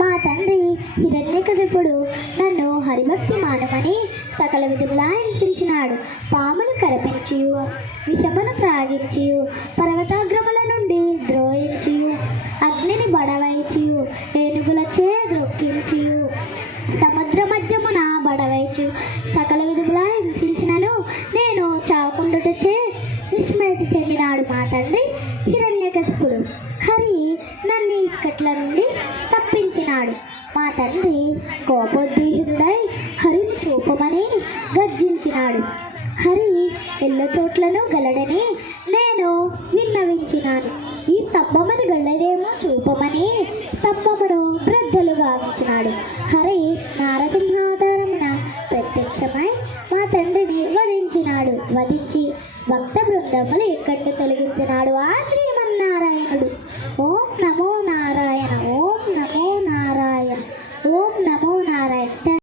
మా తండ్రి హిరణ్యకశిపుడు నన్ను హరిభక్తి మానమని సకల విధులా హింసించినాడు. పామును కరపించియు, విషమును త్రాగించియు, పర్వతాగ్రముల నుండి ద్రోహించియు, అగ్నిని బడవైచియు, ఏనుగులచే ద్రొక్కించియు, సముద్ర మధ్యమున బడవైచు సకల విధులా హింసించినను నేను చావుకుండుటచే విస్మృతి చెందినాడు మా తండ్రి హిరణ్యకశిపుడు. హరి నన్ను ఇక్కట్ల నుండి తప్పించినాడు. మా తండ్రి కోపోద్దీహితుడై హరిని చూపమని గర్జించినాడు. హరి ఎల్ల చోట్లను గలడని నేను విన్నవించినాను. ఈ స్తంభమును గలడేమో చూపమని స్తంభమును బ్రద్దలు గావించినాడు. హరి నారసింహాధారమున ప్రత్యక్షమై మా తండ్రిని వధించినాడు. వధించి భక్త బృందములు ఇక్కడికి తొలగించినాడు. ఆ శ్రీమన్నారాయణుడు. ఓం నమో